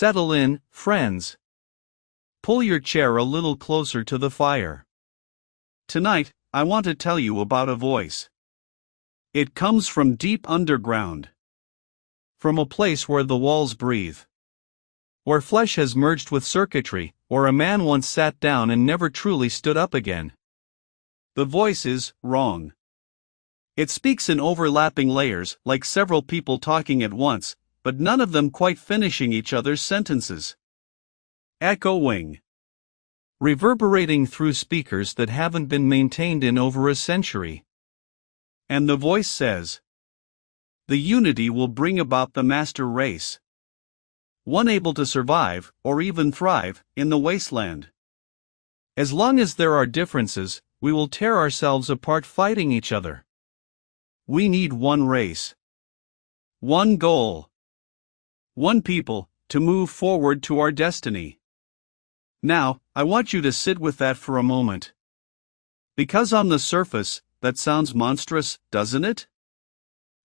Settle in, friends. Pull your chair a little closer to the fire. Tonight, I want to tell you about a voice. It comes from deep underground. From a place where the walls breathe. Where flesh has merged with circuitry, where a man once sat down and never truly stood up again. The voice is wrong. It speaks in overlapping layers, like several people talking at once, but none of them quite finishing each other's sentences. Echoing. Reverberating through speakers that haven't been maintained in over a century. And the voice says, the unity will bring about the master race. One able to survive, or even thrive, in the wasteland. As long as there are differences, we will tear ourselves apart fighting each other. We need one race. One goal. One people, to move forward to our destiny. Now, I want you to sit with that for a moment. Because on the surface, that sounds monstrous, doesn't it?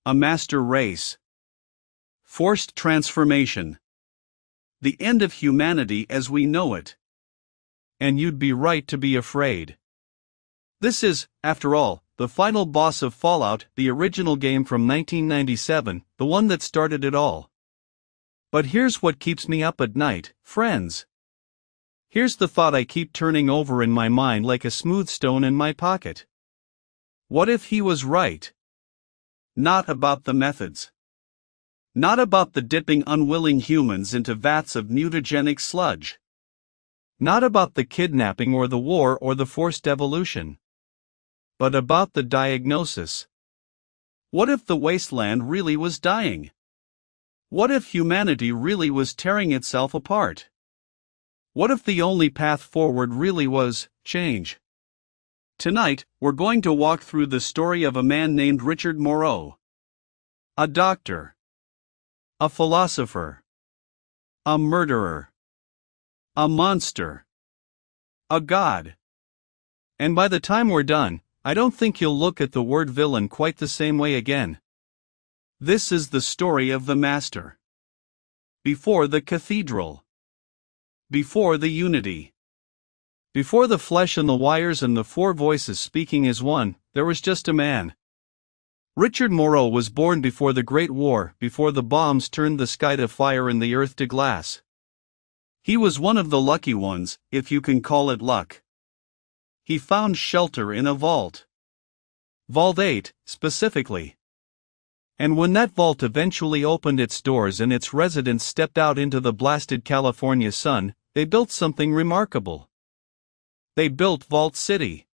A master race. Forced transformation. The end of humanity as we know it. And you'd be right to be afraid. This is, after all, the final boss of Fallout, the original game from 1997, the one that started it all. But here's what keeps me up at night, friends. Here's the thought I keep turning over in my mind like a smooth stone in my pocket. What if he was right? Not about the methods. Not about the dipping unwilling humans into vats of mutagenic sludge. Not about the kidnapping or the war or the forced evolution. But about the diagnosis. What if the wasteland really was dying? What if humanity really was tearing itself apart? What if the only path forward really was change? Tonight, we're going to walk through the story of a man named Richard Moreau. A doctor. A philosopher. A murderer. A monster. A god. And by the time we're done, I don't think you'll look at the word villain quite the same way again. This is the story of the master. Before the cathedral. Before the unity. Before the flesh and the wires and the four voices speaking as one, there was just a man. Richard Moreau was born before the Great War, before the bombs turned the sky to fire and the earth to glass. He was one of the lucky ones, if you can call it luck. He found shelter in a vault. Vault 8, specifically. And when that vault eventually opened its doors and its residents stepped out into the blasted California sun, they built something remarkable. They built Vault City.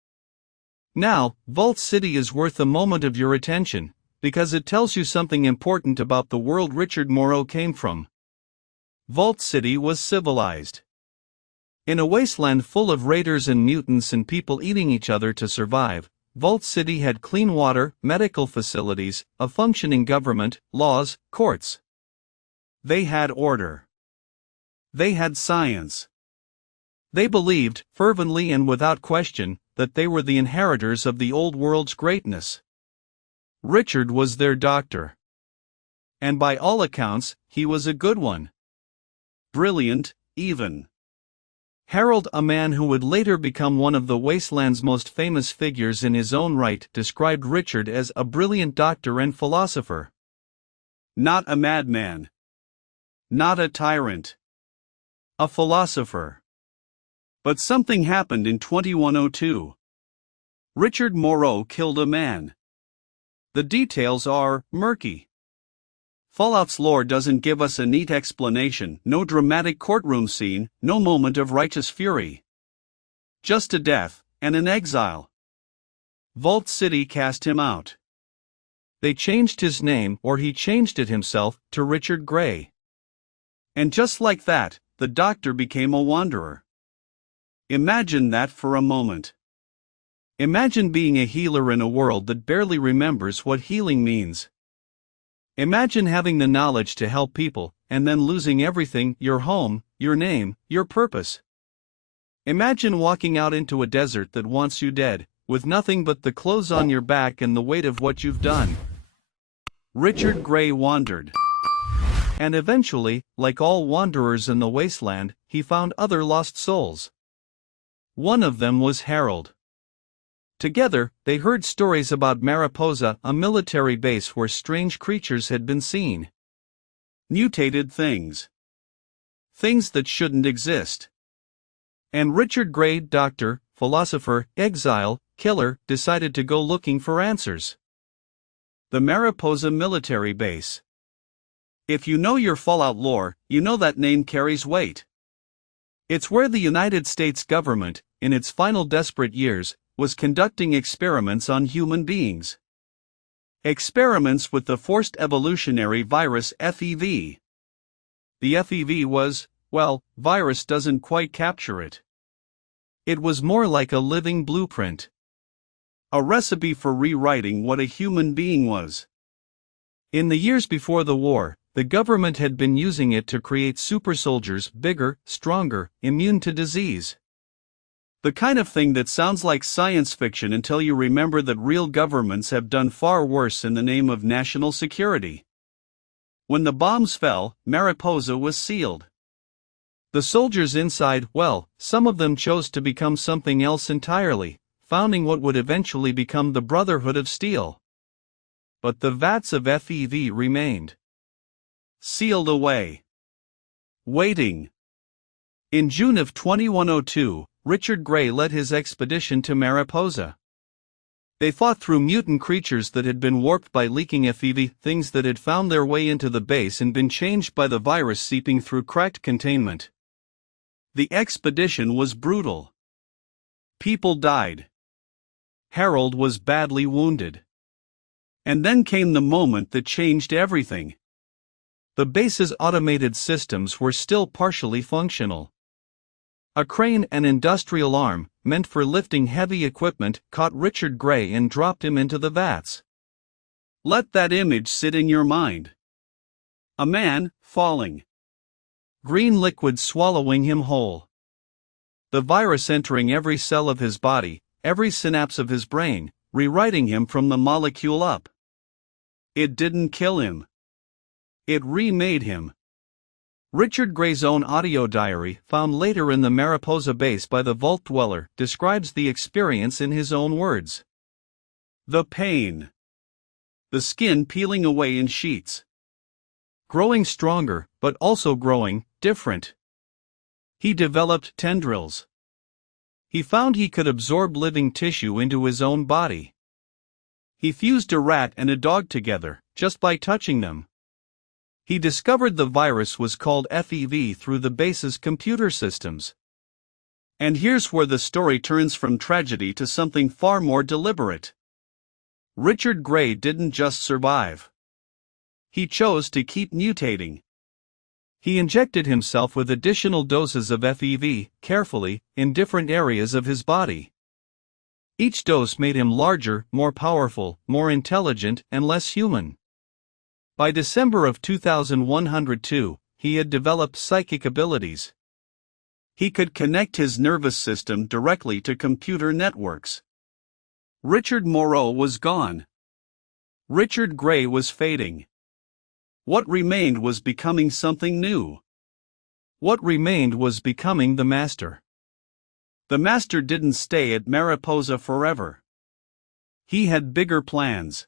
Now, Vault City is worth a moment of your attention, because it tells you something important about the world Richard Moreau came from. Vault City was civilized. In a wasteland full of raiders and mutants and people eating each other to survive, Vault City had clean water, medical facilities, a functioning government, laws, courts. They had order. They had science. They believed, fervently and without question, that they were the inheritors of the old world's greatness. Richard was their doctor. And by all accounts, he was a good one. Brilliant, even. Harold, a man who would later become one of the wasteland's most famous figures in his own right, described Richard as a brilliant doctor and philosopher. Not a madman. Not a tyrant. A philosopher. But something happened in 2102. Richard Moreau killed a man. The details are murky. Fallout's lore doesn't give us a neat explanation, no dramatic courtroom scene, no moment of righteous fury. Just a death, and an exile. Vault City cast him out. They changed his name, or he changed it himself, to Richard Gray. And just like that, the doctor became a wanderer. Imagine that for a moment. Imagine being a healer in a world that barely remembers what healing means. Imagine having the knowledge to help people, and then losing everything, your home, your name, your purpose. Imagine walking out into a desert that wants you dead, with nothing but the clothes on your back and the weight of what you've done. Richard Gray wandered. And eventually, like all wanderers in the wasteland, he found other lost souls. One of them was Harold. Together, they heard stories about Mariposa, a military base where strange creatures had been seen. Mutated things. Things that shouldn't exist. And Richard Gray, doctor, philosopher, exile, killer, decided to go looking for answers. The Mariposa military base. If you know your Fallout lore, you know that name carries weight. It's where the United States government, in its final desperate years, was conducting experiments on human beings. Experiments with the forced evolutionary virus FEV. The FEV was, well, virus doesn't quite capture it. It was more like a living blueprint. A recipe for rewriting what a human being was. In the years before the war, the government had been using it to create super soldiers, bigger, stronger, immune to disease. The kind of thing that sounds like science fiction until you remember that real governments have done far worse in the name of national security. When the bombs fell, Mariposa was sealed. The soldiers inside, well, some of them chose to become something else entirely, founding what would eventually become the Brotherhood of Steel. But the vats of FEV remained. Sealed away. Waiting. In June of 2102, Richard Gray led his expedition to Mariposa. They fought through mutant creatures that had been warped by leaking FEV, things that had found their way into the base and been changed by the virus seeping through cracked containment. The expedition was brutal. People died. Harold was badly wounded. And then came the moment that changed everything. The base's automated systems were still partially functional. A crane and industrial arm, meant for lifting heavy equipment, caught Richard Gray and dropped him into the vats. Let that image sit in your mind. A man, falling. Green liquid swallowing him whole. The virus entering every cell of his body, every synapse of his brain, rewriting him from the molecule up. It didn't kill him. It remade him. Richard Gray's own audio diary, found later in the Mariposa base by the Vault Dweller, describes the experience in his own words. The pain. The skin peeling away in sheets. Growing stronger, but also growing different. He developed tendrils. He found he could absorb living tissue into his own body. He fused a rat and a dog together, just by touching them. He discovered the virus was called FEV through the base's computer systems. And here's where the story turns from tragedy to something far more deliberate. Richard Gray didn't just survive. He chose to keep mutating. He injected himself with additional doses of FEV, carefully, in different areas of his body. Each dose made him larger, more powerful, more intelligent, and less human. By December of 2102, he had developed psychic abilities. He could connect his nervous system directly to computer networks. Richard Moreau was gone. Richard Gray was fading. What remained was becoming something new. What remained was becoming the Master. The Master didn't stay at Mariposa forever. He had bigger plans.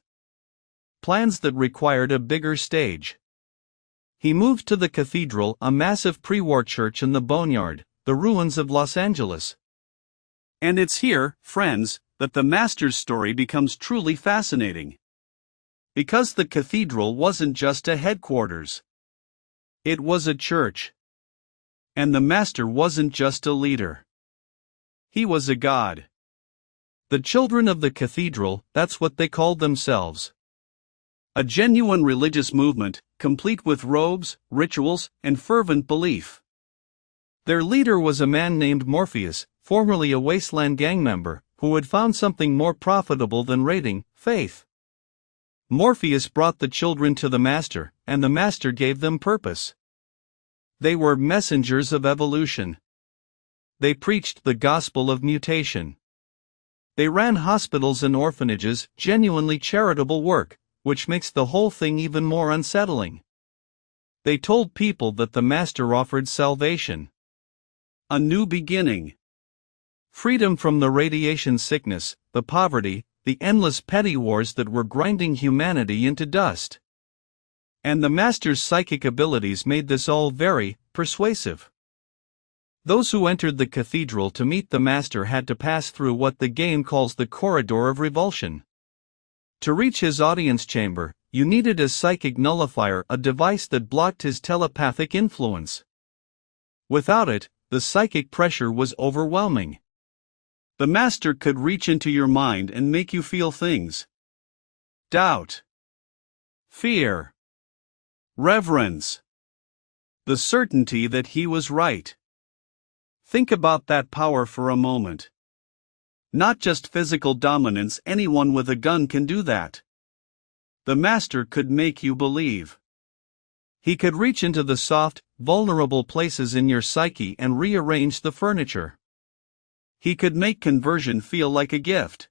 Plans that required a bigger stage. He moved to the Cathedral, a massive pre-war church in the Boneyard, the ruins of Los Angeles. And it's here, friends, that the Master's story becomes truly fascinating. Because the Cathedral wasn't just a headquarters. It was a church. And the Master wasn't just a leader. He was a god. The children of the Cathedral, that's what they called themselves. A genuine religious movement, complete with robes, rituals, and fervent belief. Their leader was a man named Morpheus, formerly a Wasteland gang member, who had found something more profitable than raiding: faith. Morpheus brought the children to the Master, and the Master gave them purpose. They were messengers of evolution. They preached the gospel of mutation. They ran hospitals and orphanages, genuinely charitable work, which makes the whole thing even more unsettling. They told people that the Master offered salvation, a new beginning, freedom from the radiation sickness, the poverty, the endless petty wars that were grinding humanity into dust. And the Master's psychic abilities made this all very persuasive. Those who entered the cathedral to meet the Master had to pass through what the game calls the corridor of revulsion. To reach his audience chamber, you needed a psychic nullifier, a device that blocked his telepathic influence. Without it, the psychic pressure was overwhelming. The Master could reach into your mind and make you feel things: doubt, fear, reverence, the certainty that he was right. Think about that power for a moment. Not just physical dominance, anyone with a gun can do that. The Master could make you believe. He could reach into the soft, vulnerable places in your psyche and rearrange the furniture. He could make conversion feel like a gift.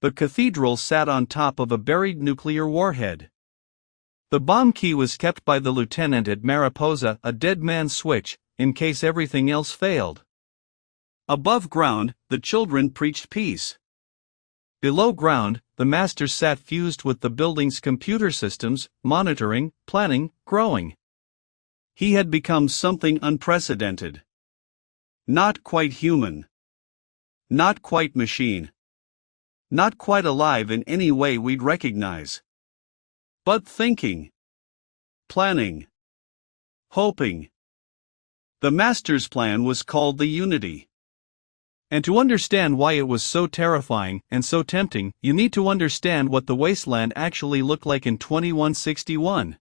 The cathedral sat on top of a buried nuclear warhead. The bomb key was kept by the lieutenant at Mariposa, a dead man's switch, in case everything else failed. Above ground, the children preached peace. Below ground, the Master sat fused with the building's computer systems, monitoring, planning, growing. He had become something unprecedented. Not quite human. Not quite machine. Not quite alive in any way we'd recognize. But thinking. Planning. Hoping. The Master's plan was called the Unity. And to understand why it was so terrifying and so tempting, you need to understand what the wasteland actually looked like in 2161.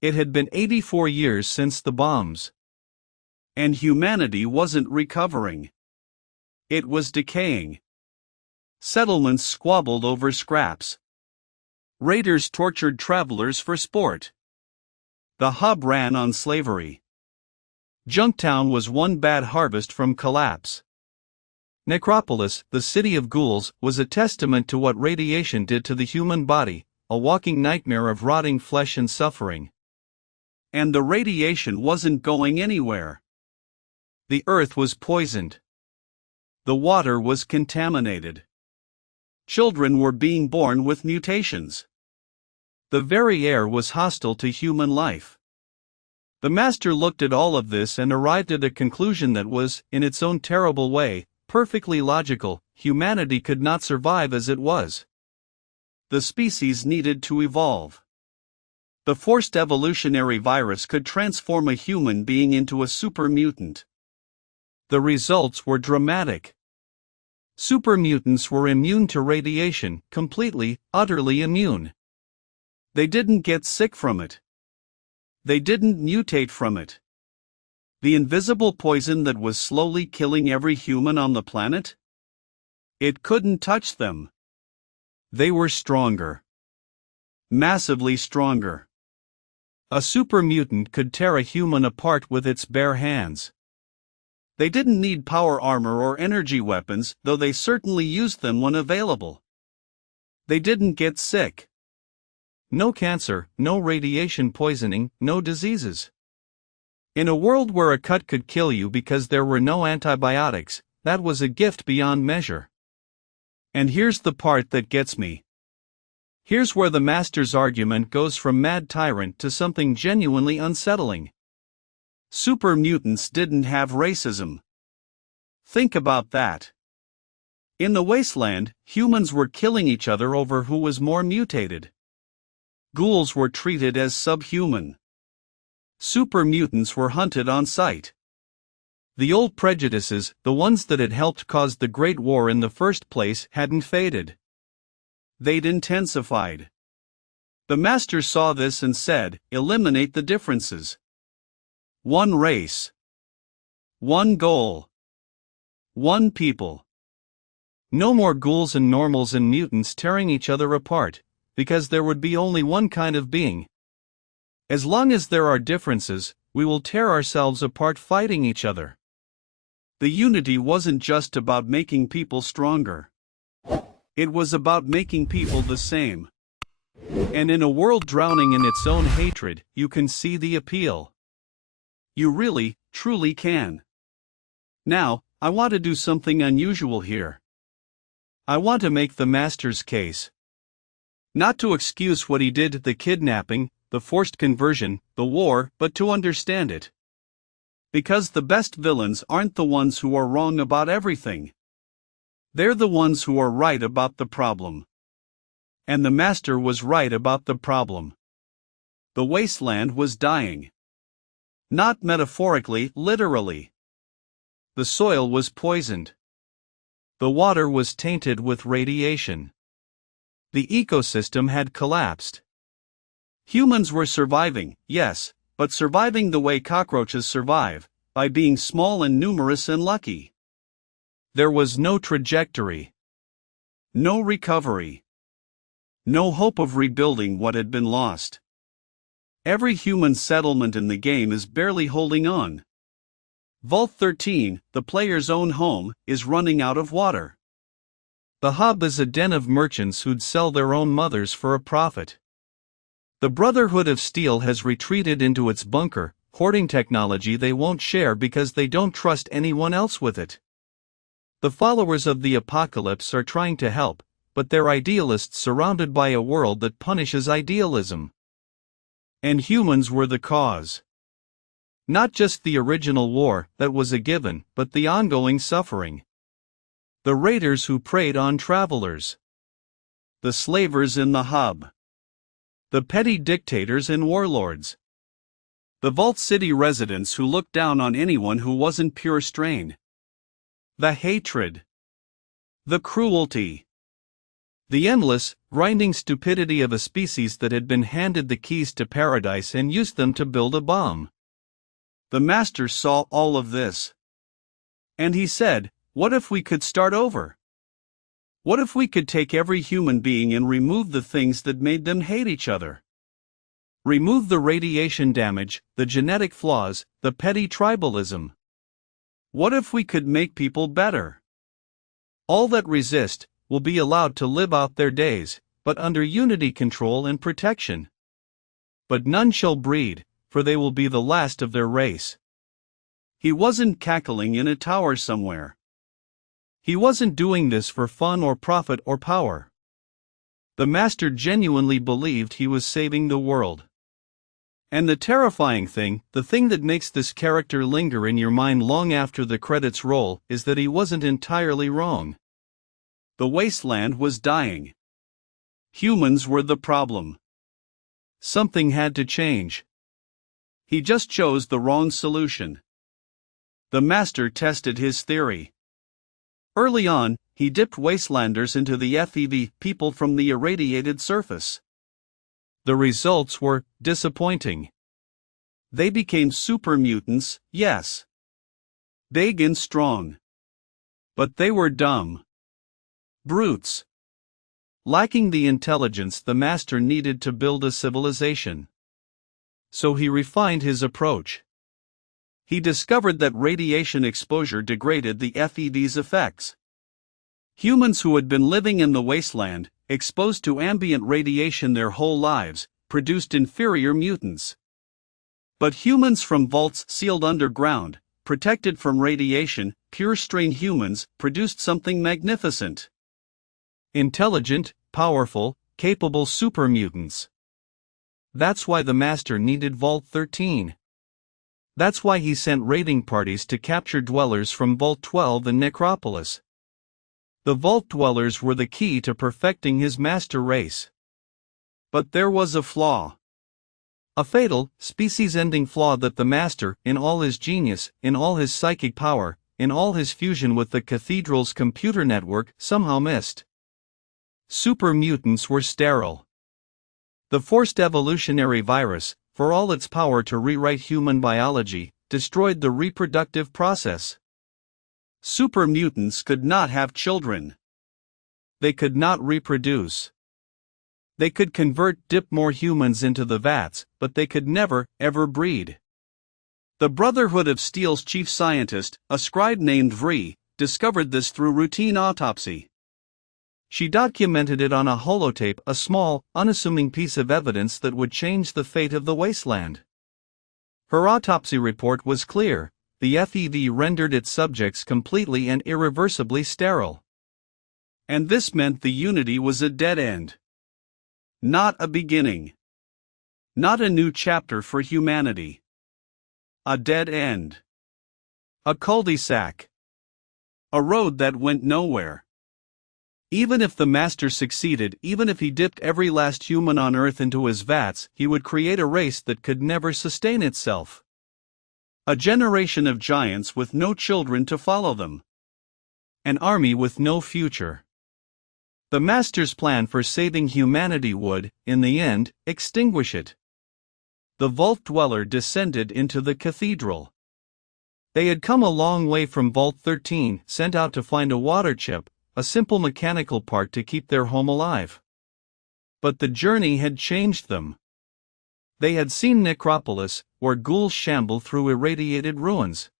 It had been 84 years since the bombs. And humanity wasn't recovering. It was decaying. Settlements squabbled over scraps. Raiders tortured travelers for sport. The hub ran on slavery. Junktown was one bad harvest from collapse. Necropolis, the city of ghouls, was a testament to what radiation did to the human body, a walking nightmare of rotting flesh and suffering. And the radiation wasn't going anywhere. The earth was poisoned. The water was contaminated. Children were being born with mutations. The very air was hostile to human life. The Master looked at all of this and arrived at a conclusion that was, in its own terrible way, perfectly logical. Humanity could not survive as it was. The species needed to evolve. The forced evolutionary virus could transform a human being into a super mutant. The results were dramatic. Super mutants were immune to radiation, completely, utterly immune. They didn't get sick from it. They didn't mutate from it. The invisible poison that was slowly killing every human on the planet? It couldn't touch them. They were stronger. Massively stronger. A super mutant could tear a human apart with its bare hands. They didn't need power armor or energy weapons, though they certainly used them when available. They didn't get sick. No cancer, no radiation poisoning, no diseases. In a world where a cut could kill you because there were no antibiotics, that was a gift beyond measure. And here's the part that gets me. Here's where the Master's argument goes from mad tyrant to something genuinely unsettling. Super mutants didn't have racism. Think about that. In the wasteland, humans were killing each other over who was more mutated. Ghouls were treated as subhuman. Super mutants were hunted on sight. The old prejudices, the ones that had helped cause the Great War in the first place, hadn't faded. They'd intensified. The Master saw this and said, eliminate the differences. One race. One goal. One people. No more ghouls and normals and mutants tearing each other apart, because there would be only one kind of being. As long as there are differences, we will tear ourselves apart fighting each other. The unity wasn't just about making people stronger. It was about making people the same. And in a world drowning in its own hatred, you can see the appeal. You really, truly can. Now, I want to do something unusual here. I want to make the master's case. Not to excuse what he did, the kidnapping, the forced conversion, the war, but to understand it. Because the best villains aren't the ones who are wrong about everything. They're the ones who are right about the problem. And the master was right about the problem. The wasteland was dying. Not metaphorically, literally. The soil was poisoned. The water was tainted with radiation. The ecosystem had collapsed. Humans were surviving, yes, but surviving the way cockroaches survive, by being small and numerous and lucky. There was no trajectory. No recovery. No hope of rebuilding what had been lost. Every human settlement in the game is barely holding on. Vault 13, the player's own home, is running out of water. The hub is a den of merchants who'd sell their own mothers for a profit. The Brotherhood of Steel has retreated into its bunker, hoarding technology they won't share because they don't trust anyone else with it. The followers of the apocalypse are trying to help, but they're idealists surrounded by a world that punishes idealism. And humans were the cause. Not just the original war, that was a given, but the ongoing suffering. The raiders who preyed on travelers. The slavers in the hub. The petty dictators and warlords. The Vault City residents who looked down on anyone who wasn't pure strain. The hatred. The cruelty. The endless, grinding stupidity of a species that had been handed the keys to paradise and used them to build a bomb. The master saw all of this. And he said, what if we could start over? What if we could take every human being and remove the things that made them hate each other? Remove the radiation damage, the genetic flaws, the petty tribalism. What if we could make people better? All that resist will be allowed to live out their days, but under unity control and protection. But none shall breed, for they will be the last of their race. He wasn't cackling in a tower somewhere. He wasn't doing this for fun or profit or power. The master genuinely believed he was saving the world. And the terrifying thing, the thing that makes this character linger in your mind long after the credits roll, is that he wasn't entirely wrong. The wasteland was dying. Humans were the problem. Something had to change. He just chose the wrong solution. The master tested his theory. Early on, he dipped wastelanders into the FEV, people from the irradiated surface. The results were disappointing. They became super mutants, yes. Big and strong. But they were dumb. Brutes. Lacking the intelligence the master needed to build a civilization. So he refined his approach. He discovered that radiation exposure degraded the FEV's effects. Humans who had been living in the wasteland, exposed to ambient radiation their whole lives, produced inferior mutants. But humans from vaults sealed underground, protected from radiation, pure strain humans, produced something magnificent. Intelligent, powerful, capable super mutants. That's why the master needed Vault 13. That's why he sent raiding parties to capture dwellers from Vault 12 and Necropolis. The Vault dwellers were the key to perfecting his master race. But there was a flaw. A fatal, species-ending flaw that the master, in all his genius, in all his psychic power, in all his fusion with the Cathedral's computer network, somehow missed. Super mutants were sterile. The forced evolutionary virus, for all its power to rewrite human biology, destroyed the reproductive process. Super mutants could not have children. They could not reproduce. They could dip more humans into the vats, but they could never, ever breed. The Brotherhood of Steel's chief scientist, a scribe named Vri, discovered this through routine autopsy. She documented it on a holotape, a small, unassuming piece of evidence that would change the fate of the wasteland. Her autopsy report was clear: the FEV rendered its subjects completely and irreversibly sterile. And this meant the Unity was a dead end. Not a beginning. Not a new chapter for humanity. A dead end. A cul-de-sac. A road that went nowhere. Even if the Master succeeded, even if he dipped every last human on Earth into his vats, he would create a race that could never sustain itself. A generation of giants with no children to follow them. An army with no future. The Master's plan for saving humanity would, in the end, extinguish it. The Vault Dweller descended into the Cathedral. They had come a long way from Vault 13, sent out to find a water chip, a simple mechanical part to keep their home alive. But the journey had changed them. They had seen Necropolis, where ghouls shamble through irradiated ruins.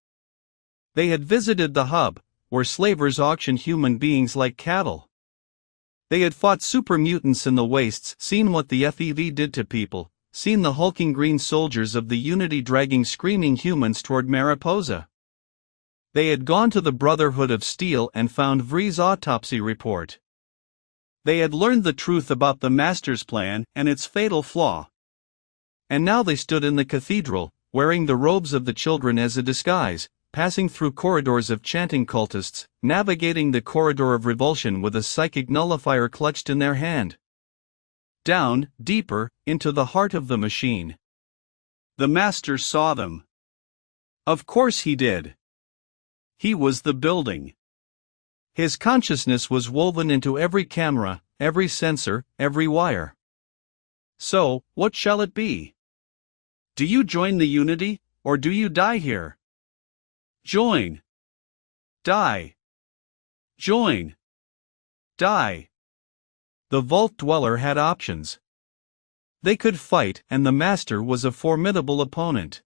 They had visited the hub, where slavers auction human beings like cattle. They had fought super mutants in the wastes, seen what the FEV did to people, seen the hulking green soldiers of the Unity dragging screaming humans toward Mariposa. They had gone to the Brotherhood of Steel and found Vree's autopsy report. They had learned the truth about the Master's plan and its fatal flaw. And now they stood in the Cathedral, wearing the robes of the children as a disguise, passing through corridors of chanting cultists, navigating the corridor of revulsion with a psychic nullifier clutched in their hand. Down, deeper, into the heart of the machine. The Master saw them. Of course he did. He was the building. His consciousness was woven into every camera, every sensor, every wire. So, what shall it be? Do you join the Unity, or do you die here? Join. Die. Join. Die. The Vault Dweller had options. They could fight, and the Master was a formidable opponent.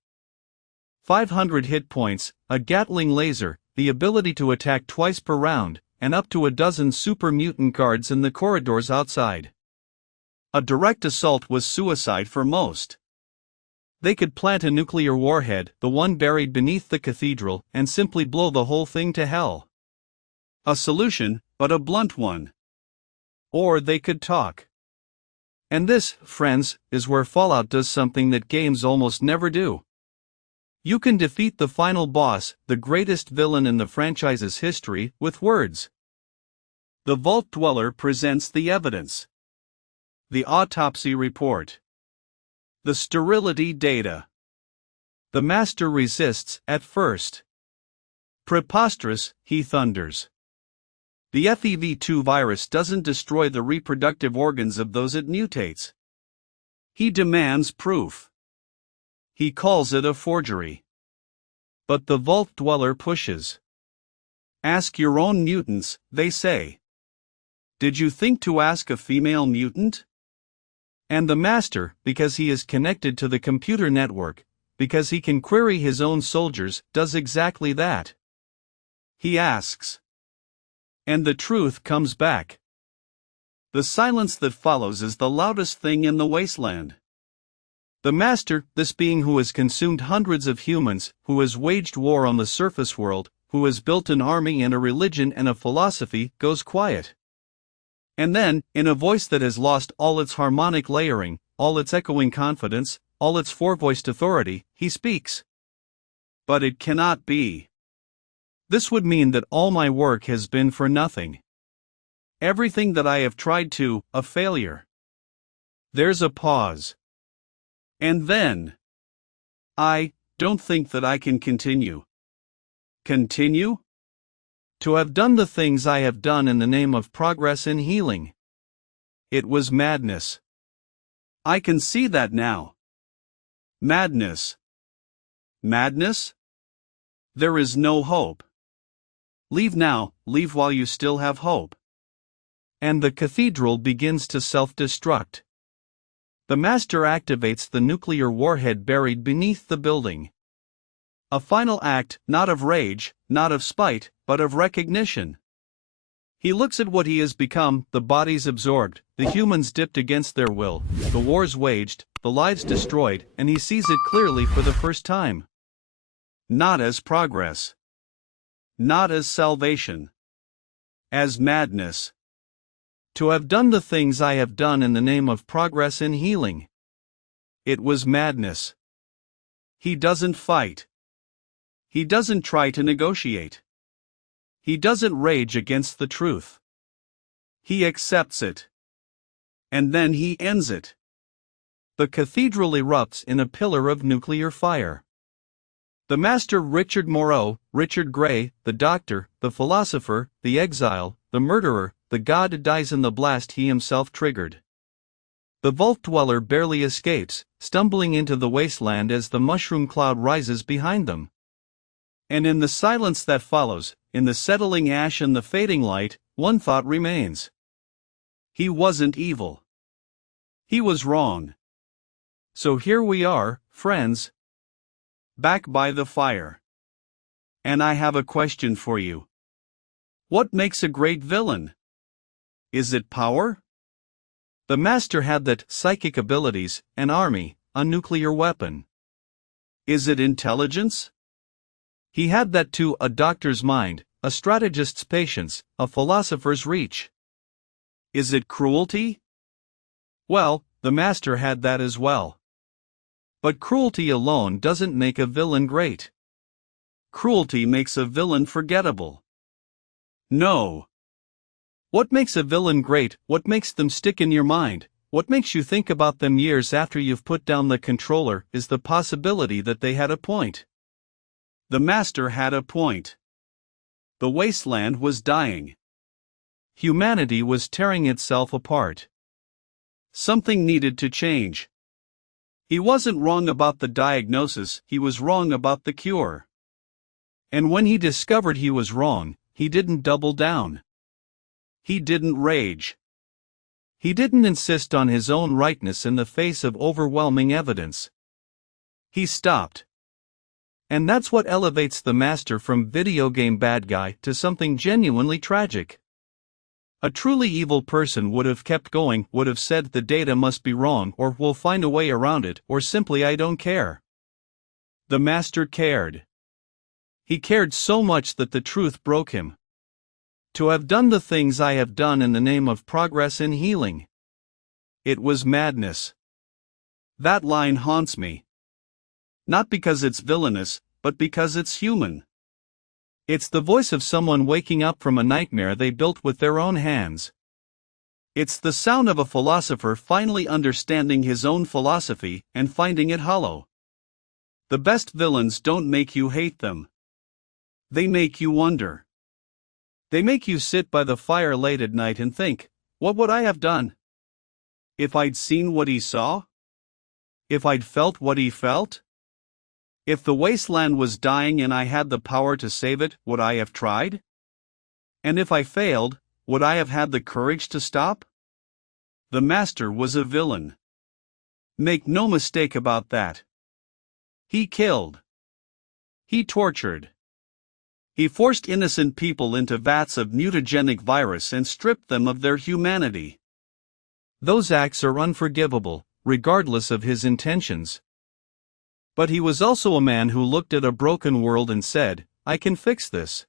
500 hit points, a Gatling laser, the ability to attack twice per round, and up to a dozen super mutant guards in the corridors outside. A direct assault was suicide for most. They could plant a nuclear warhead, the one buried beneath the Cathedral, and simply blow the whole thing to hell. A solution, but a blunt one. Or they could talk. And this, friends, is where Fallout does something that games almost never do. You can defeat the final boss, the greatest villain in the franchise's history, with words. The Vault Dweller presents the evidence. The autopsy report. The sterility data. The Master resists, at first. Preposterous, he thunders. The FEV2 virus doesn't destroy the reproductive organs of those it mutates. He demands proof. He calls it a forgery. But the Vault Dweller pushes. Ask your own mutants, they say. Did you think to ask a female mutant? And the Master, because he is connected to the computer network, because he can query his own soldiers, does exactly that. He asks. And the truth comes back. The silence that follows is the loudest thing in the wasteland. The Master, this being who has consumed hundreds of humans, who has waged war on the surface world, who has built an army and a religion and a philosophy, goes quiet. And then, in a voice that has lost all its harmonic layering, all its echoing confidence, all its four-voiced authority, he speaks. But it cannot be. This would mean that all my work has been for nothing. Everything that I have tried to, a failure. There's a pause. And then, I don't think that I can continue. Continue? To have done the things I have done in the name of progress and healing. It was madness. I can see that now. Madness. Madness? There is no hope. Leave now, leave while you still have hope. And the Cathedral begins to self-destruct. The Master activates the nuclear warhead buried beneath the building. A final act, not of rage, not of spite, but of recognition. He looks at what he has become, the bodies absorbed, the humans dipped against their will, the wars waged, the lives destroyed, and he sees it clearly for the first time. Not as progress. Not as salvation. As madness. To have done the things I have done in the name of progress and healing. It was madness. He doesn't fight. He doesn't try to negotiate. He doesn't rage against the truth. He accepts it. And then he ends it. The cathedral erupts in a pillar of nuclear fire. The master Richard Moreau, Richard Gray, the doctor, the philosopher, the exile, the murderer, the god dies in the blast he himself triggered. The vault dweller barely escapes, stumbling into the wasteland as the mushroom cloud rises behind them. And in the silence that follows, in the settling ash and the fading light, one thought remains. He wasn't evil. He was wrong. So here we are, friends. Back by the fire. And I have a question for you. What makes a great villain? Is it power? The master had that, psychic abilities, an army, a nuclear weapon. Is it intelligence? He had that too, a doctor's mind, a strategist's patience, a philosopher's reach. Is it cruelty? Well, the master had that as well. But cruelty alone doesn't make a villain great. Cruelty makes a villain forgettable. No. What makes a villain great, what makes them stick in your mind, what makes you think about them years after you've put down the controller, is the possibility that they had a point. The master had a point. The wasteland was dying. Humanity was tearing itself apart. Something needed to change. He wasn't wrong about the diagnosis, he was wrong about the cure. And when he discovered he was wrong, he didn't double down. He didn't rage. He didn't insist on his own rightness in the face of overwhelming evidence. He stopped. And that's what elevates the master from video game bad guy to something genuinely tragic. A truly evil person would have kept going, would have said the data must be wrong, or we'll find a way around it, or simply I don't care. The master cared. He cared so much that the truth broke him. To have done the things I have done in the name of progress and healing. It was madness. That line haunts me. Not because it's villainous, but because it's human. It's the voice of someone waking up from a nightmare they built with their own hands. It's the sound of a philosopher finally understanding his own philosophy and finding it hollow. The best villains don't make you hate them. They make you wonder. They make you sit by the fire late at night and think, what would I have done? If I'd seen what he saw? If I'd felt what he felt? If the wasteland was dying and I had the power to save it, would I have tried? And if I failed, would I have had the courage to stop? The master was a villain. Make no mistake about that. He killed. He tortured. He forced innocent people into vats of mutagenic virus and stripped them of their humanity. Those acts are unforgivable, regardless of his intentions. But he was also a man who looked at a broken world and said, I can fix this.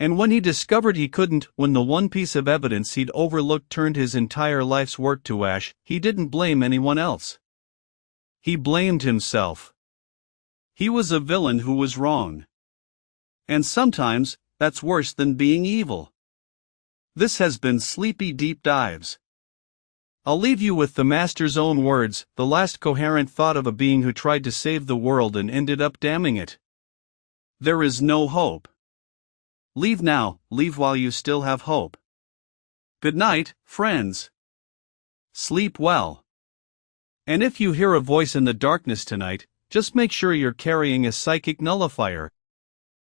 And when he discovered he couldn't, when the one piece of evidence he'd overlooked turned his entire life's work to ash, he didn't blame anyone else. He blamed himself. He was a villain who was wrong. And sometimes, that's worse than being evil. This has been Sleepy Deep Dives. I'll leave you with the master's own words, the last coherent thought of a being who tried to save the world and ended up damning it. There is no hope. Leave now, leave while you still have hope. Good night, friends. Sleep well. And if you hear a voice in the darkness tonight, just make sure you're carrying a psychic nullifier.